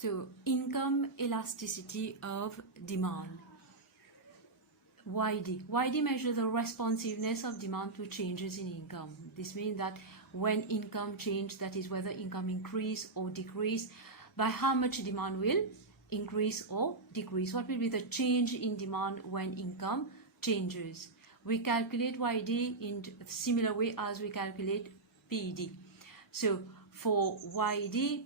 So income elasticity of demand. YD. YD measures the responsiveness of demand to changes in income. This means that when income change, that is whether income increase or decrease, by how much demand will increase or decrease. What will be the change in demand when income changes? We calculate YD in a similar way as we calculate PED. So for YD,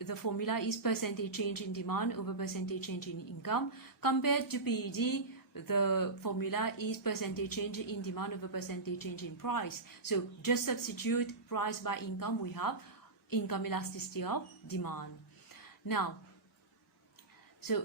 the formula is percentage change in demand over percentage change in income. Compared to PED, the formula is percentage change in demand over percentage change in price. So just substitute price by income, we have income elasticity of demand. Now, so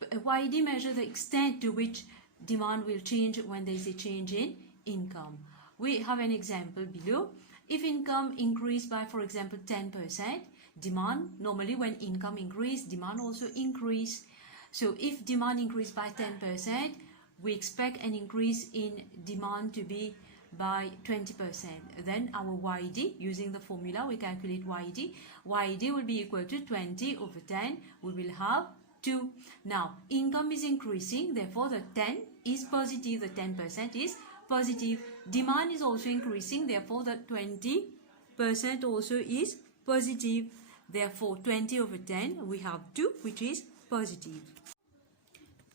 YD measures the extent to which demand will change when there is a change in income. We have an example below. If income increased by, for example, 10%, demand, normally when income increase, demand also increase. So if demand increased by 10%, we expect an increase in demand to be by 20%. Then our YD, using the formula, we calculate YD. YD will be equal to 20 over 10. We will have 2. Now, income is increasing, therefore the 10 is positive, the 10% is positive. Demand is also increasing, therefore the 20% also is positive. Therefore, 20 over 10, we have 2, which is positive.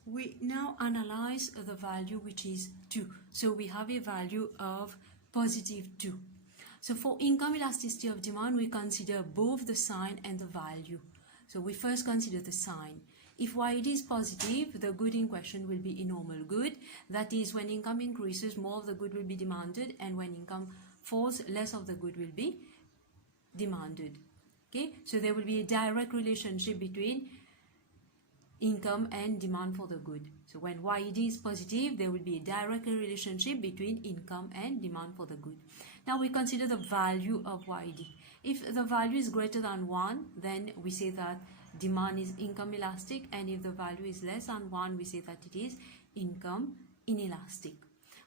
We now analyze the value which is 2. So we have a value of positive 2. So for income elasticity of demand, we consider both the sign and the value. So we first consider the sign. If YD is positive, the good in question will be a normal good. That is, when income increases, more of the good will be demanded, and when income falls, less of the good will be demanded. Okay, so there will be a direct relationship between income and demand for the good. So when YD is positive, there will be a direct relationship between income and demand for the good. Now we consider the value of YD. If the value is greater than 1, then we say that demand is income elastic, and if the value is less than 1, we say that it is income inelastic.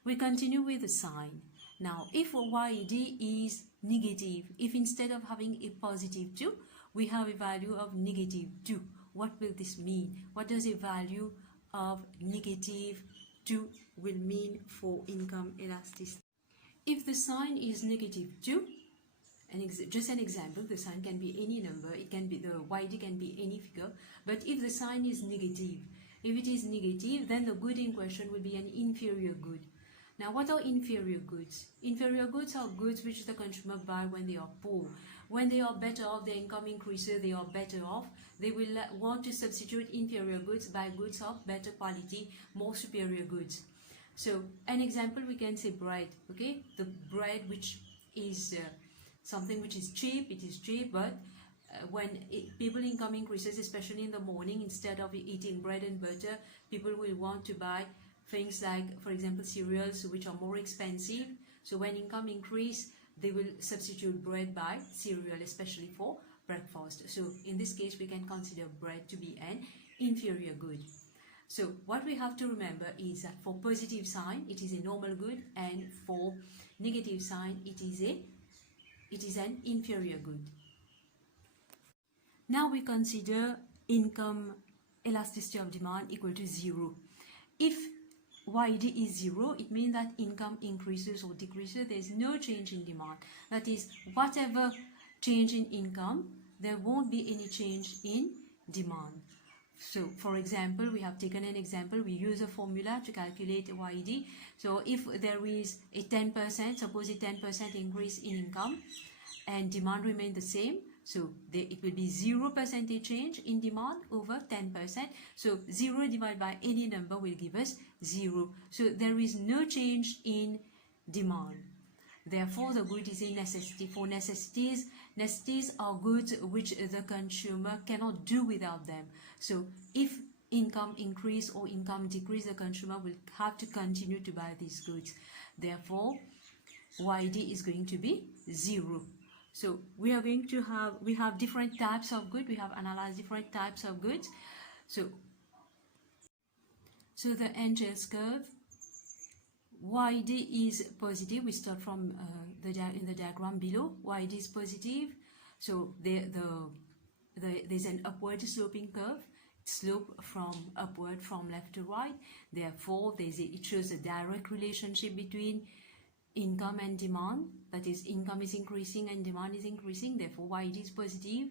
We continue with the sign. Now, if YD is negative, if instead of having a positive 2, we have a value of negative 2, what will this mean? What does a value of negative 2 will mean for income elasticity? If the sign is negative 2, just an example, the sign can be any number, it can be, the YD can be any figure, but if the sign is negative, if it is negative, then the good in question will be an inferior good. Now, what are inferior goods? Inferior goods are goods which the consumer buy when they are poor. When they are better off, their income increases, they are better off, they will want to substitute inferior goods by goods of better quality, more superior goods. So, an example, we can say bread, okay? The bread which is something which is cheap, it is cheap, but when people income increases, especially in the morning, instead of eating bread and butter, people will want to buy things like, for example, cereals, which are more expensive. So when income increase, they will substitute bread by cereal, especially for breakfast. So in this case, we can consider bread to be an inferior good. So what we have to remember is that for positive sign, it is a normal good, and for negative sign, it is an inferior good. Now we consider income elasticity of demand equal to 0. If YD is 0, it means that income increases or decreases, there is no change in demand. That is, whatever change in income, there won't be any change in demand. So, for example, we have taken an example, we use a formula to calculate YD. So, if there is a 10%, suppose a 10% increase in income and demand remain the same, so it will be 0% change in demand over 10%. So 0 divided by any number will give us 0. So there is no change in demand. Therefore, the good is a necessity. For necessities are goods which the consumer cannot do without them. So if income increase or income decrease, the consumer will have to continue to buy these goods. Therefore, YD is going to be 0. So we have different types of goods. We have analyzed different types of goods. So the Angels curve, YD is positive. We start from in the diagram below. YD is positive. So the there's an upward sloping curve, slope from upward from left to right. Therefore, it shows a direct relationship between income and demand. That is, income is increasing and demand is increasing. Therefore, YT is positive.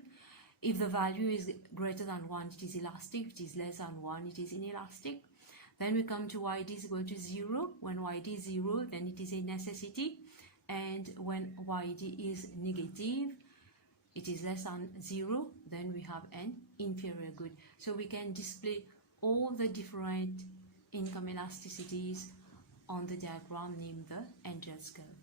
If the value is greater than 1, it is elastic. If it is less than 1, it is inelastic. Then we come to YT is equal to 0. When YT is 0, then it is a necessity. And when YT is negative, it is less than 0, then we have an inferior good. So we can display all the different income elasticities on the diagram named the Angel's curve.